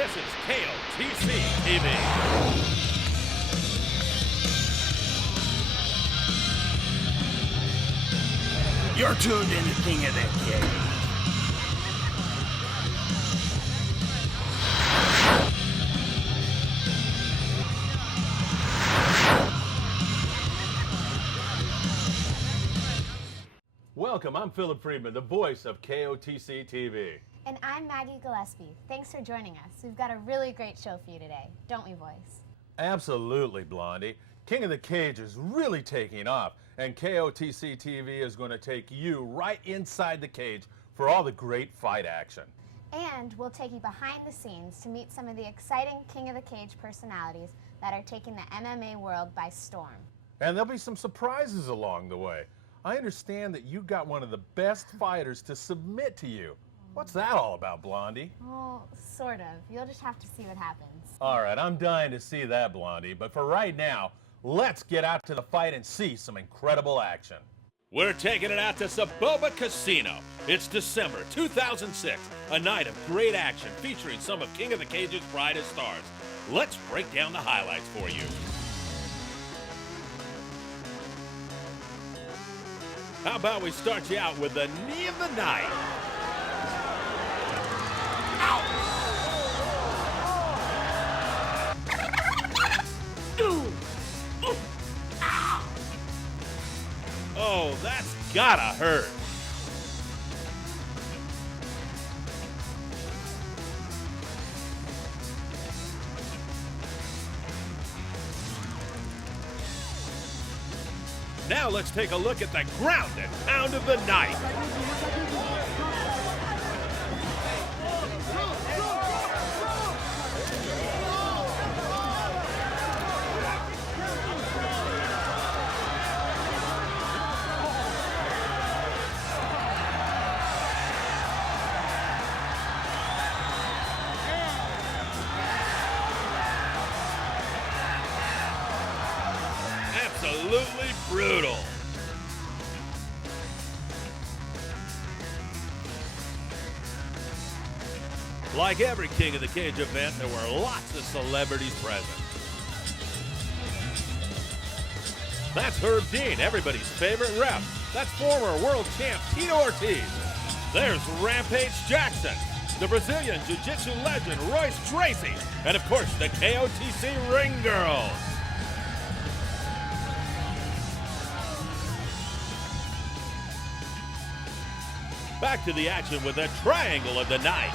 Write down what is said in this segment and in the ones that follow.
This is KOTC TV. You're tuned in to King of the Cage. Welcome, I'm Philip Friedman, the voice of KOTC TV. And I'm Maggie Gillespie. Thanks for joining us. We've got a really great show for you today, don't we, boys? Absolutely, Blondie. King of the Cage is really taking off, and KOTC TV is going to take you right inside the cage for all the great fight action. And we'll take you behind the scenes to meet some of the exciting King of the Cage personalities that are taking the MMA world by storm. And there'll be some surprises along the way. I understand that you got one of the best fighters to submit to you. What's that all about, Blondie? Well, sort of. You'll just have to see what happens. All right, I'm dying to see that, Blondie. But for right now, let's get out to the fight and see some incredible action. We're taking it out to Saboba Casino. It's December 2006, a night of great action featuring some of King of the Cage's brightest stars. Let's break down the highlights for you. How about we start you out with the knee of the night? Oh, that's gotta hurt. Now let's take a look at the ground and pound of the night. Absolutely brutal. Like every King of the Cage event, there were lots of celebrities present. That's Herb Dean, everybody's favorite ref. That's former world champ Tito Ortiz. There's Rampage Jackson, the Brazilian Jiu-Jitsu legend Royce Tracy, and of course the KOTC Ring Girls. Back to the action with the triangle of the night.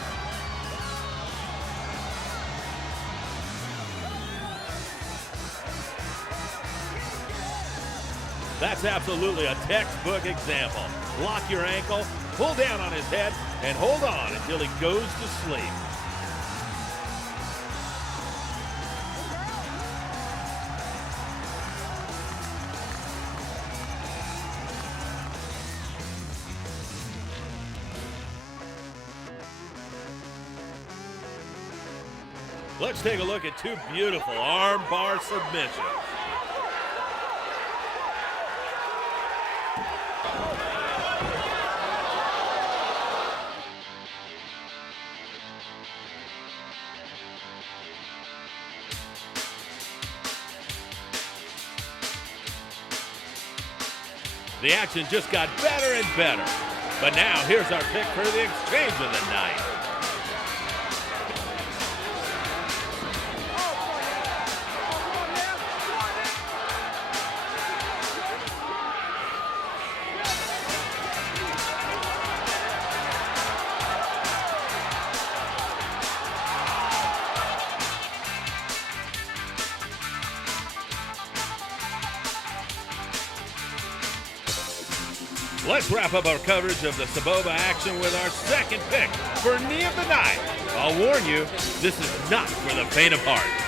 That's absolutely a textbook example. Lock your ankle, pull down on his head, and hold on until he goes to sleep. Let's take a look at two beautiful arm bar submissions. The action just got better and better. But now here's our pick for the exchange of the night. Let's wrap up our coverage of the Saboba action with our second pick for knee of the night. I'll warn you, this is not for the faint of heart.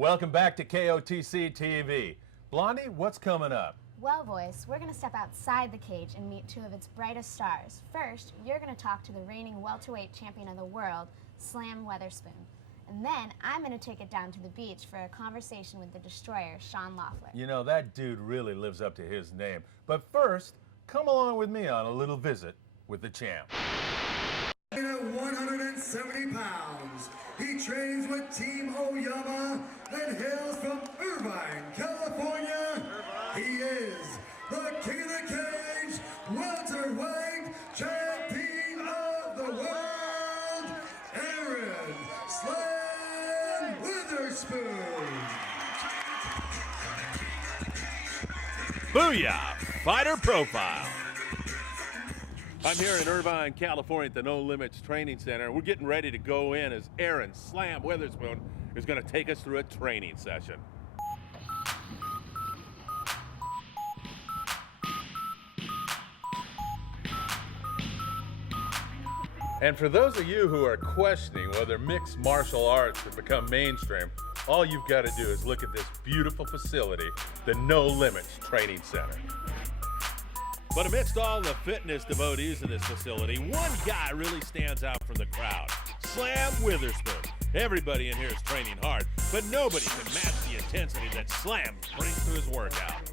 Welcome back to KOTC TV. Blondie, what's coming up? Well, Voice, we're going to step outside the cage and meet two of its brightest stars. First, you're going to talk to the reigning welterweight champion of the world, Slam Weatherspoon. And then I'm going to take it down to the beach for a conversation with the destroyer, Sean Loeffler. You know, that dude really lives up to his name. But first, come along with me on a little visit with the champ. At 170 pounds, he trains with Team Oyama and hails from Irvine, California. He is the King of the Cage, welterweight champion of the world, Aaron Slam Witherspoon. Booyah! Fighter Profile. I'm here in Irvine, California at the No Limits Training Center. We're getting ready to go in as Aaron Slam Witherspoon is going to take us through a training session. And for those of you who are questioning whether mixed martial arts have become mainstream, all you've got to do is look at this beautiful facility, the No Limits Training Center. But amidst all the fitness devotees in this facility, one guy really stands out from the crowd, Slam Witherspoon. Everybody in here is training hard, but nobody can match the intensity that Slam brings to his workout.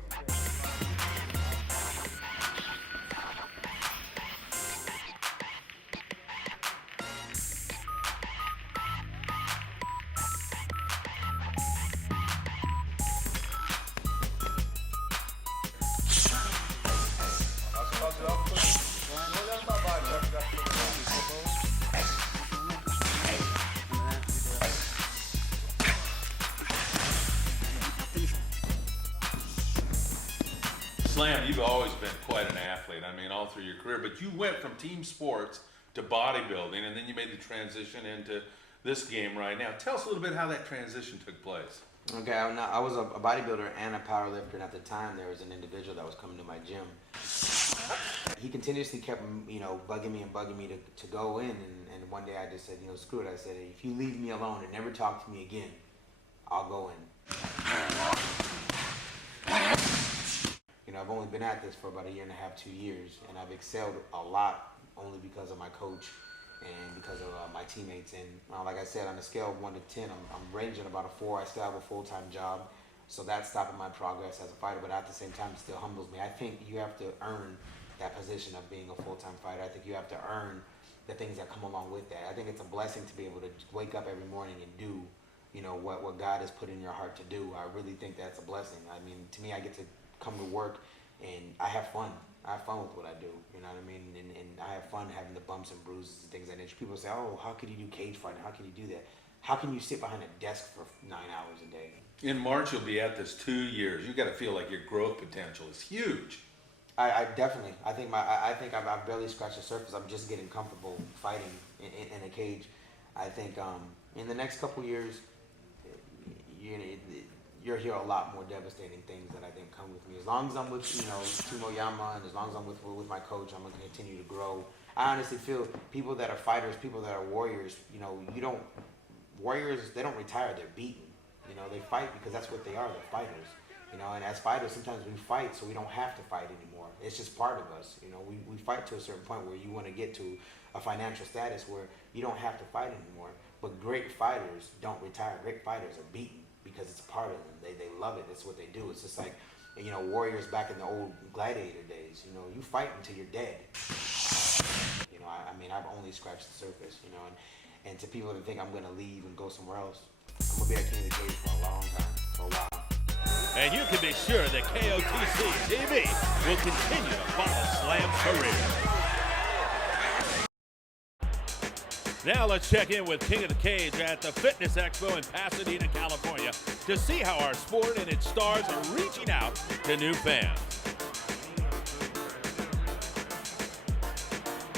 Slam, you've always been quite an athlete, I mean, all through your career, but you went from team sports to bodybuilding, and then you made the transition into this game right now. Tell us a little bit how that transition took place. Okay, I was a bodybuilder and a powerlifter, and at the time there was an individual that was coming to my gym. He continuously kept, bugging me to go in, and one day I just said, screw it. I said, if you leave me alone and never talk to me again, I'll go in. I've only been at this for about 1.5 years, 2 years, and I've excelled a lot only because of my coach and because of my teammates. And like I said, on a scale of 1 to 10, I'm ranging about a 4. I still have a full-time job, so that's stopping my progress as a fighter, but at the same time, it still humbles me. I think you have to earn that position of being a full-time fighter. I think you have to earn the things that come along with that. I think it's a blessing to be able to wake up every morning and do, what God has put in your heart to do. I really think that's a blessing. I mean, to me, I get to come to work and I have fun. I have fun with what I do, you know what I mean? And I have fun having the bumps and bruises and things like that. People say, oh, how could you do cage fighting? How can you do that? How can you sit behind a desk for 9 hours a day? In March, you'll be at this 2 years. You got to feel like your growth potential is huge. I definitely. I think I've barely scratched the surface. I'm just getting comfortable fighting in a cage. I think in the next couple years, you'll hear a lot more devastating things that I think come with me. As long as I'm with, Team Oyama, and as long as I'm with my coach, I'm going to continue to grow. I honestly feel people that are fighters, people that are warriors, warriors, they don't retire, they're beaten. They fight because that's what they are, they're fighters. And as fighters, sometimes we fight so we don't have to fight anymore. It's just part of us. We fight to a certain point where you want to get to a financial status where you don't have to fight anymore. But great fighters don't retire. Great fighters are beaten because it's a part of them. They love it. That's what they do. It's just like, warriors back in the old gladiator days. You fight until you're dead. I mean, I've only scratched the surface, and to people that think I'm going to leave and go somewhere else, I'm going to be at King of the Cage for a long time, for a while. And you can be sure that KOTC TV will continue to follow Slam's career. Now let's check in with King of the Cage at the Fitness Expo in Pasadena, California, to see how our sport and its stars are reaching out to new fans.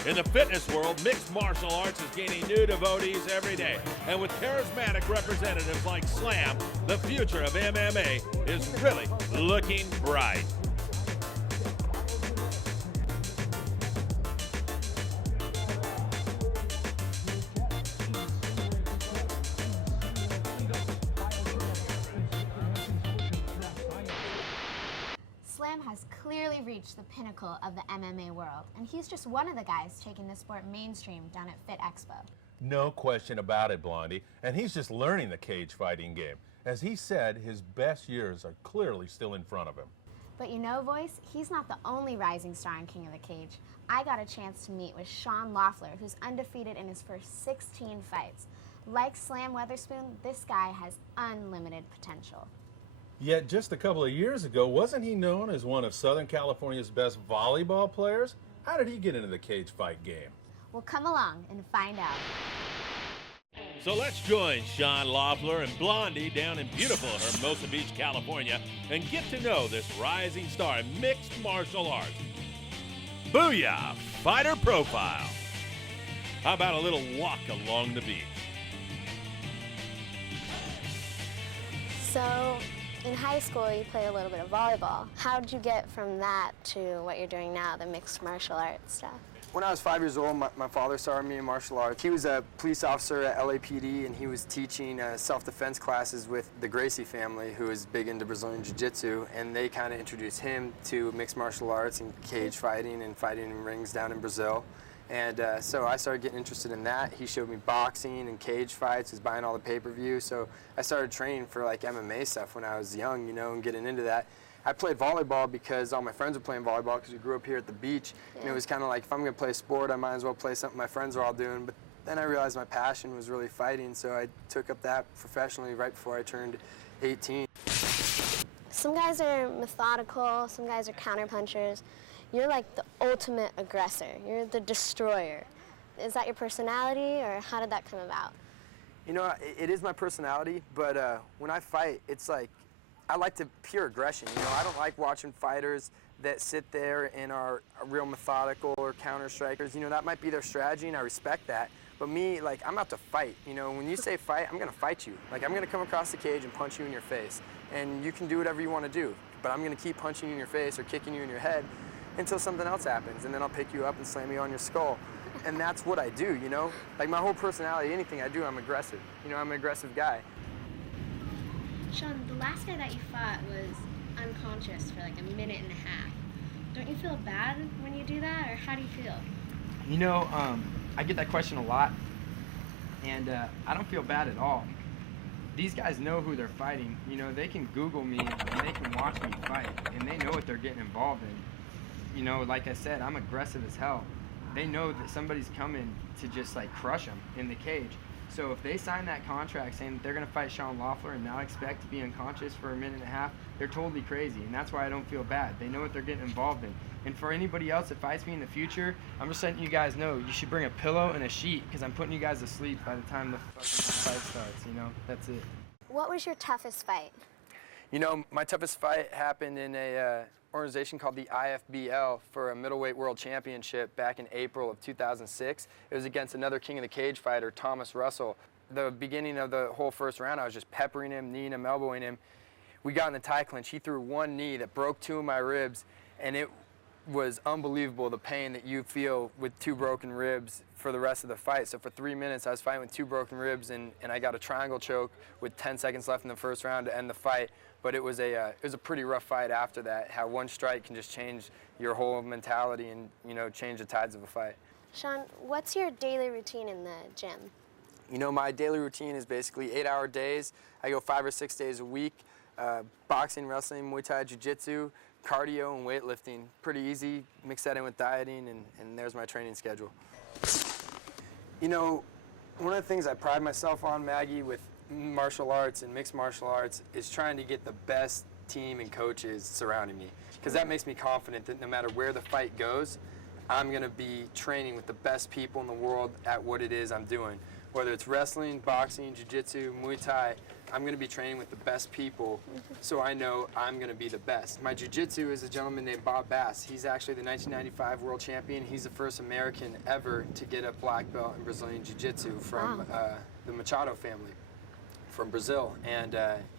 In the fitness world, mixed martial arts is gaining new devotees every day. And with charismatic representatives like Slam, the future of MMA is really looking bright. really reached the pinnacle of the MMA world, and he's just one of the guys taking the sport mainstream down at Fit Expo. No question about it, Blondie. And he's just learning the cage fighting game. As he said, his best years are clearly still in front of him. But you know, Voice, he's not the only rising star in King of the Cage. I got a chance to meet with Sean Loeffler, who's undefeated in his first 16 fights. Like Slam Weatherspoon, this guy has unlimited potential. Yet just a couple of years ago, wasn't he known as one of Southern California's best volleyball players? How did he get into the cage fight game? Well, come along and find out. So let's join Sean Loeffler and Blondie down in beautiful Hermosa Beach, California, and get to know this rising star in mixed martial arts. Booyah! Fighter profile. How about a little walk along the beach? So, in high school, you played a little bit of volleyball. How did you get from that to what you're doing now, the mixed martial arts stuff? When I was 5 years old, my father started me in martial arts. He was a police officer at LAPD, and he was teaching self-defense classes with the Gracie family, who is big into Brazilian Jiu-Jitsu, and they kind of introduced him to mixed martial arts and cage fighting and fighting in rings down in Brazil. And so I started getting interested in that. He showed me boxing and cage fights, was buying all the pay-per-view. So I started training for like MMA stuff when I was young, you know, and getting into that. I played volleyball because all my friends were playing volleyball because we grew up here at the beach. Yeah. And it was kind of like, if I'm going to play a sport, I might as well play something my friends are all doing. But then I realized my passion was really fighting, so I took up that professionally right before I turned 18. Some guys are methodical, some guys are counterpunchers. You're like the ultimate aggressor. You're the destroyer. Is that your personality, or how did that come about? You know, it is my personality, but when I fight, it's like, I like the pure aggression. You know, I don't like watching fighters that sit there and are real methodical or counter strikers. You know, that might be their strategy, and I respect that. But me, like, I'm out to fight. You know, when you say fight, I'm gonna fight you. Like, I'm gonna come across the cage and punch you in your face. And you can do whatever you want to do, but I'm gonna keep punching you in your face or kicking you in your head until something else happens, and then I'll pick you up and slam you on your skull. And that's what I do, you know? Like, my whole personality, anything I do, I'm aggressive. You know, I'm an aggressive guy. Sean, the last guy that you fought was unconscious for like a minute and a half. Don't you feel bad when you do that, or how do you feel? You know, I get that question a lot, and I don't feel bad at all. These guys know who they're fighting. You know, they can Google me and they can watch me fight, and they know what they're getting involved in. You know, like I said, I'm aggressive as hell. They know that somebody's coming to just like crush them in the cage. So if they sign that contract saying that they're going to fight Sean Loeffler and now expect to be unconscious for a minute and a half, they're totally crazy, and that's why I don't feel bad. They know what they're getting involved in. And for anybody else that fights me in the future, I'm just letting you guys know you should bring a pillow and a sheet, because I'm putting you guys to sleep by the time the fight starts, you know? That's it. What was your toughest fight? You know, my toughest fight happened in a organization called the IFBL for a middleweight world championship back in April of 2006. It was against another King of the Cage fighter, Thomas Russell. The beginning of the whole first round, I was just peppering him, kneeing him, elbowing him. We got in the tie clinch. He threw one knee that broke two of my ribs, and it was unbelievable, the pain that you feel with two broken ribs for the rest of the fight. So for 3 minutes, I was fighting with two broken ribs, and I got a triangle choke with 10 seconds left in the first round to end the fight. But it was a pretty rough fight after that, how one strike can just change your whole mentality and, you know, change the tides of a fight. Sean, what's your daily routine in the gym? You know, my daily routine is basically 8-hour days. I go 5 or 6 days a week. Boxing, wrestling, Muay Thai, Jiu-Jitsu, cardio, and weightlifting. Pretty easy. Mix that in with dieting, and there's my training schedule. You know, one of the things I pride myself on, Maggie, with martial arts and mixed martial arts is trying to get the best team and coaches surrounding me, because that makes me confident that no matter where the fight goes, I'm going to be training with the best people in the world at what it is I'm doing. Whether it's wrestling, boxing, jiu-jitsu, Muay Thai, I'm going to be training with the best people, so I know I'm going to be the best. My jiu-jitsu is a gentleman named Bob Bass. He's actually the 1995 world champion. He's the first American ever to get a black belt in Brazilian jiu-jitsu from the Machado family from Brazil, and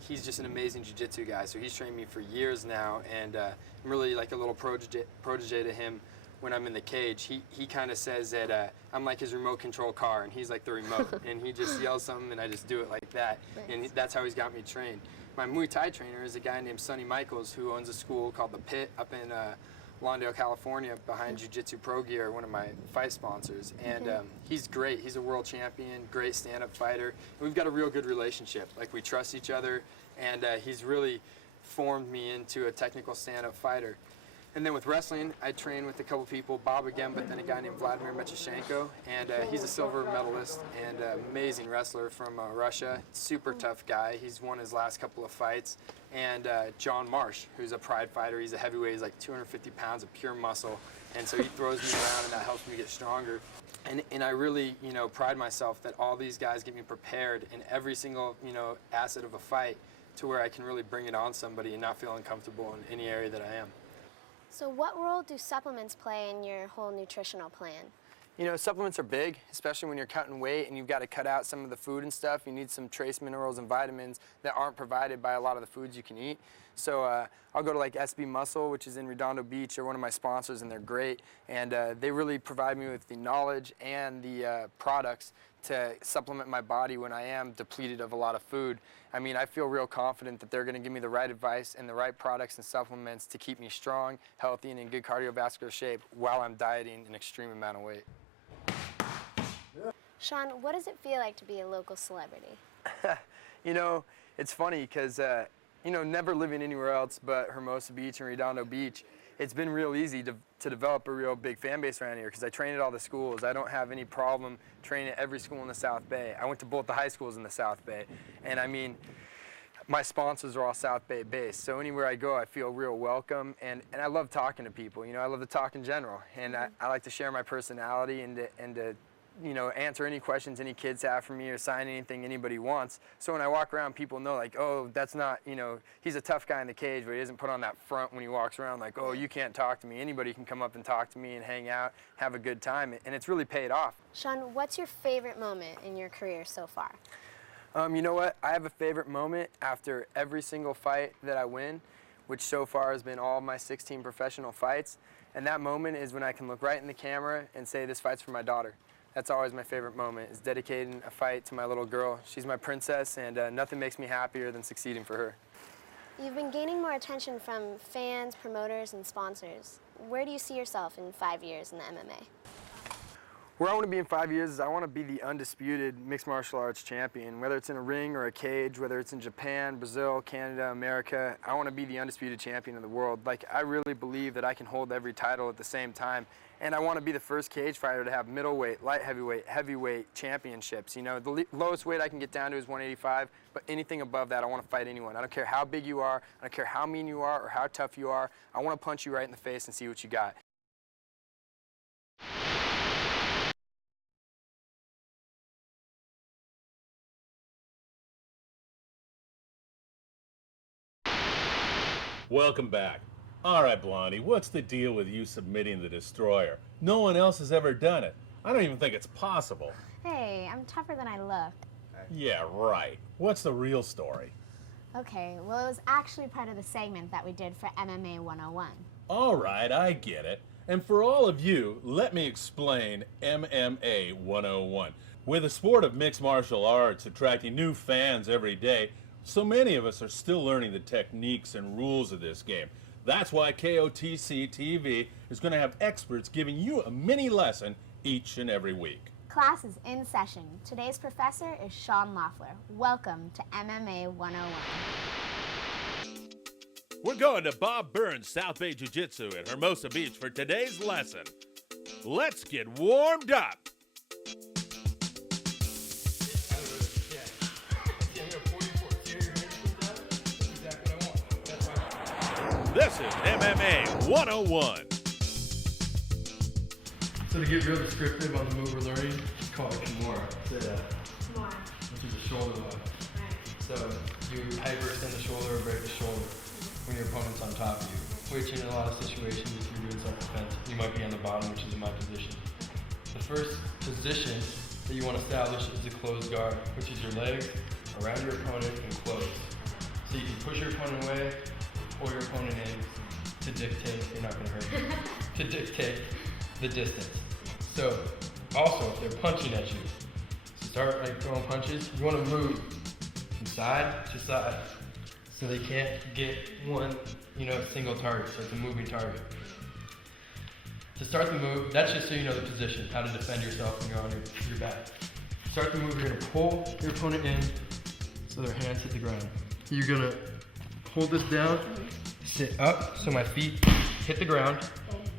he's just an amazing jiu-jitsu guy. So he's trained me for years now, and I'm really like a little protege to him. When I'm in the cage, he kind of says that I'm like his remote control car, and he's like the remote, and he just yells something, and I just do it like that, and that's how he's got me trained. My Muay Thai trainer is a guy named Sonny Michaels, who owns a school called The Pit up in Lawndale, California, behind Jiu-Jitsu Pro Gear, one of my fight sponsors. And he's great. He's a world champion, great stand-up fighter. And we've got a real good relationship. Like, we trust each other, and he's really formed me into a technical stand-up fighter. And then with wrestling, I train with a couple people, Bob again, but then a guy named Vladimir Mechashenko, and he's a silver medalist and amazing wrestler from Russia, super tough guy. He's won his last couple of fights. And John Marsh, who's a pride fighter. He's a heavyweight, he's like 250 pounds of pure muscle, and so he throws me around, and that helps me get stronger. And I really, you know, pride myself that all these guys get me prepared in every single, you know, asset of a fight to where I can really bring it on somebody and not feel uncomfortable in any area that I am. So what role do supplements play in your whole nutritional plan? You know, supplements are big, especially when you're cutting weight and you've got to cut out some of the food and stuff. You need some trace minerals and vitamins that aren't provided by a lot of the foods you can eat. So I'll go to like SB Muscle, which is in Redondo Beach. They're one of my sponsors, and they're great. And they really provide me with the knowledge and the products to supplement my body when I am depleted of a lot of food. I mean, I feel real confident that they're going to give me the right advice and the right products and supplements to keep me strong, healthy, and in good cardiovascular shape while I'm dieting an extreme amount of weight. Sean, what does it feel like to be a local celebrity? You know, it's funny because, you know, never living anywhere else but Hermosa Beach and Redondo Beach, it's been real easy to develop a real big fan base around here because I train at all the schools. I don't have any problem training at every school in the South Bay. I went to both the high schools in the South Bay. And I mean, my sponsors are all South Bay based, so anywhere I go I feel real welcome, and I love talking to people. You know, I love to talk in general, and I like to share my personality and to you know, answer any questions any kids have for me or sign anything anybody wants. So when I walk around, people know, like, oh, that's not, you know, he's a tough guy in the cage, but he doesn't put on that front when he walks around like, oh, you can't talk to me. Anybody can come up and talk to me and hang out, have a good time, and it's really paid off. Sean, what's your favorite moment in your career so far? You know what? I have a favorite moment after every single fight that I win, which so far has been all of my 16 professional fights. And that moment is when I can look right in the camera and say, this fight's for my daughter. That's always my favorite moment, is dedicating a fight to my little girl. She's my princess, and nothing makes me happier than succeeding for her. You've been gaining more attention from fans, promoters, and sponsors. Where do you see yourself in 5 years in the MMA? Where I want to be in 5 years is I want to be the undisputed mixed martial arts champion. Whether it's in a ring or a cage, whether it's in Japan, Brazil, Canada, America, I want to be the undisputed champion of the world. Like, I really believe that I can hold every title at the same time. And I want to be the first cage fighter to have middleweight, light heavyweight, heavyweight championships. You know, the lowest weight I can get down to is 185, but anything above that, I want to fight anyone. I don't care how big you are, I don't care how mean you are or how tough you are. I want to punch you right in the face and see what you got. Welcome back. All right, Blondie, what's the deal with you submitting the destroyer? No one else has ever done it. I don't even think it's possible. Hey, I'm tougher than I look. Yeah, right. What's the real story? Okay, well, it was actually part of the segment that we did for MMA 101. All right, I get it. And for all of you, let me explain MMA 101. With the sport of mixed martial arts attracting new fans every day, so many of us are still learning the techniques and rules of this game. That's why KOTC TV is going to have experts giving you a mini lesson each and every week. Class is in session. Today's professor is Sean Loeffler. Welcome to MMA 101. We're going to Bob Burns' South Bay Jiu-Jitsu at Hermosa Beach for today's lesson. Let's get warmed up. This is MMA 101. So to get real descriptive on the move we're learning, it's called a Kimura. It's Kimura. Which is a shoulder lock. Right. So you hyperextend the shoulder or break the shoulder when your opponent's on top of you. Which in a lot of situations, if you're doing self-defense, you might be on the bottom, which is in my position. The first position that you want to establish is the closed guard, which is your legs around your opponent and closed. So you can push your opponent away, pull your opponent in to dictate, you're not going to hurt him, to dictate the distance. So, also, if they're punching at you, start like throwing punches, you want to move from side to side so they can't get one, single target, so it's a moving target. To start the move, that's just so you know the position, how to defend yourself when you're on your back. To start the move, you're gonna pull your opponent in so their hands hit the ground. You're gonna hold this down, sit up so my feet hit the ground.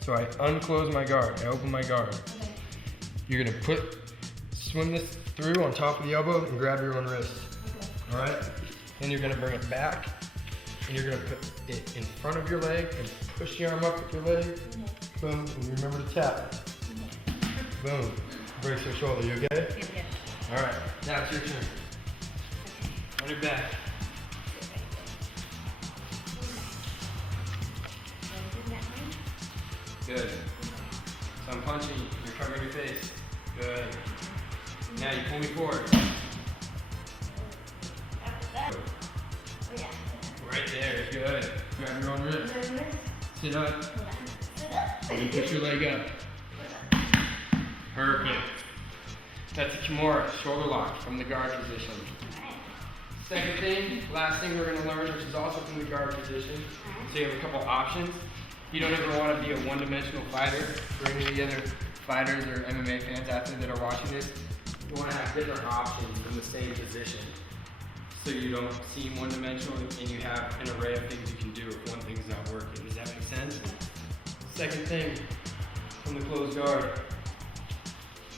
So I unclose my guard, I open my guard. You're gonna swim this through on top of the elbow and grab your own wrist. All right? Then you're gonna bring it back and you're gonna put it in front of your leg and push the arm up with your leg. Boom, and remember to tap. Boom. Brace your shoulder, you okay? Yeah. All right, now it's your turn. On your back. Good. So I'm punching, you're covering your face. Good. Now you pull me forward. Right there, good. Grab your own wrist. Sit up. And you push your leg up. Perfect. That's a Kimura, shoulder lock from the guard position. Second thing, last thing we're going to learn, which is also from the guard position. So you have a couple options. You don't ever want to be a one-dimensional fighter. For any of the other fighters or MMA fans out there that are watching this, you want to have different options in the same position. So you don't seem one-dimensional and you have an array of things you can do if one thing's not working. Does that make sense? Second thing, from the closed guard.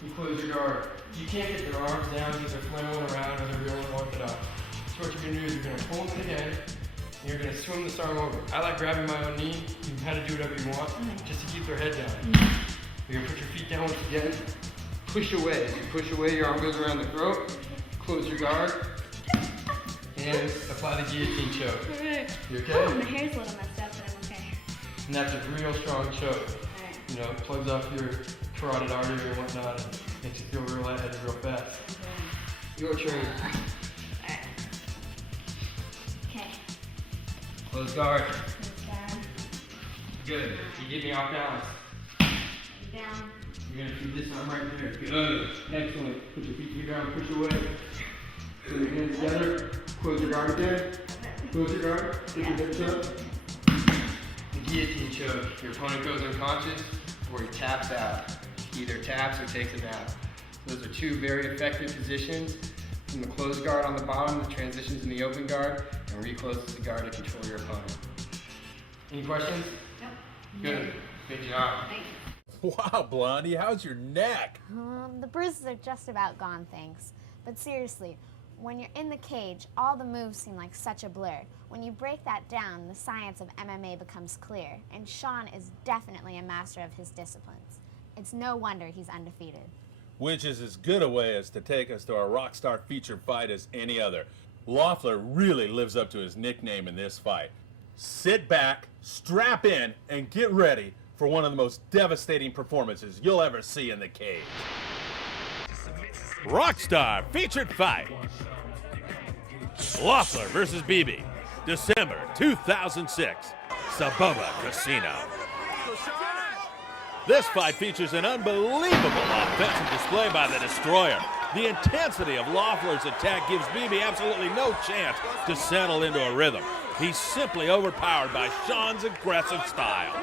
You close your guard. You can't get their arms down because they're flailing around or they're really orthodox. So what you're going to do is you're going to pull them again and you're going to swim this arm over. I like grabbing my own knee. You can kind of do whatever you want just to keep their head down. You're going to put your feet down once again. Push away. As you push away, your arm goes around the throat. Close your guard. And apply the guillotine choke. You okay? Oh, my hair's a little messed up, but I'm okay. And that's a real strong choke. Alright. You know, it plugs off your carotid artery or whatnot and makes you feel real lightheaded real fast. Your turn. Alright. Okay. Close guard. Close guard. Good. You get me off balance. Down. You're going to feed this arm right there. Good. Excellent. Put your feet to the ground, push away. Put your hands together. Close your guard again. Close your guard. Get your hips up. The guillotine choke. Your opponent goes unconscious or he taps out. He either taps or takes a nap. Those are two very effective positions. From the closed guard on the bottom, the transitions in the open guard, and recloses the guard to control your opponent. Any questions? Nope. Good. Good job. Thanks. Wow, Blondie, how's your neck? The bruises are just about gone, thanks. But seriously, when you're in the cage, all the moves seem like such a blur. When you break that down, the science of MMA becomes clear, and Sean is definitely a master of his disciplines. It's no wonder he's undefeated. Which is as good a way as to take us to our Rockstar featured fight as any other. Loeffler really lives up to his nickname in this fight. Sit back, strap in, and get ready for one of the most devastating performances you'll ever see in the cage. Rockstar featured fight. Loeffler versus BB, December 2006, Saboma Casino. This fight features an unbelievable offensive display by the Destroyer. The intensity of Loeffler's attack gives BB absolutely no chance to settle into a rhythm. He's simply overpowered by Sean's aggressive style.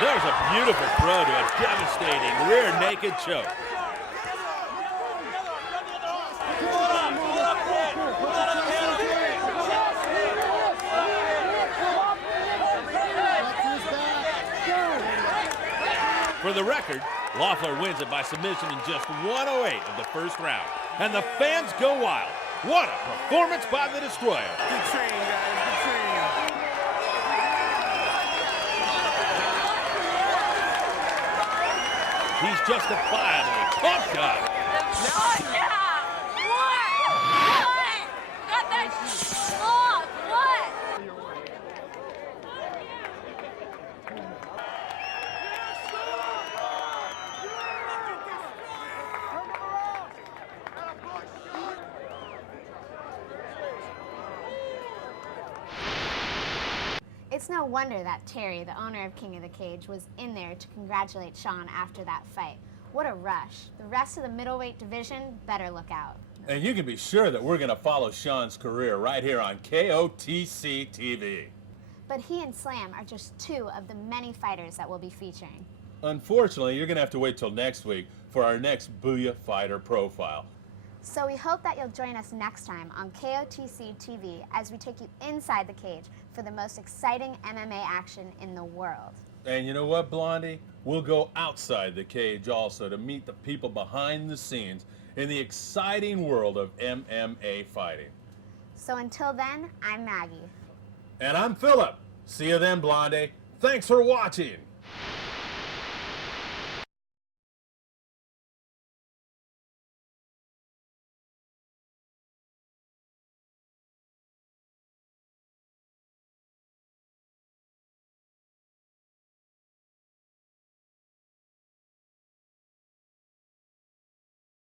There's a beautiful throw to a devastating rear naked choke. For the record, Loeffler wins it by submission in just 108 of the first round. And the fans go wild. What a performance by the Destroyer. Good training, guys. Good training. He's justifiably pumped up. Oh, yeah! What? What? Got that off! What? It's no wonder that Terry, the owner of King of the Cage, was in there to congratulate Sean after that fight. What a rush. The rest of the middleweight division better look out. And you can be sure that we're going to follow Sean's career right here on KOTC TV. But he and Slam are just two of the many fighters that we'll be featuring. Unfortunately, you're going to have to wait till next week for our next Booyah Fighter profile. So we hope that you'll join us next time on KOTC TV as we take you inside the cage for the most exciting MMA action in the world. And you know what, Blondie? We'll go outside the cage also to meet the people behind the scenes in the exciting world of MMA fighting. So until then, I'm Maggie. And I'm Philip. See you then, Blondie. Thanks for watching.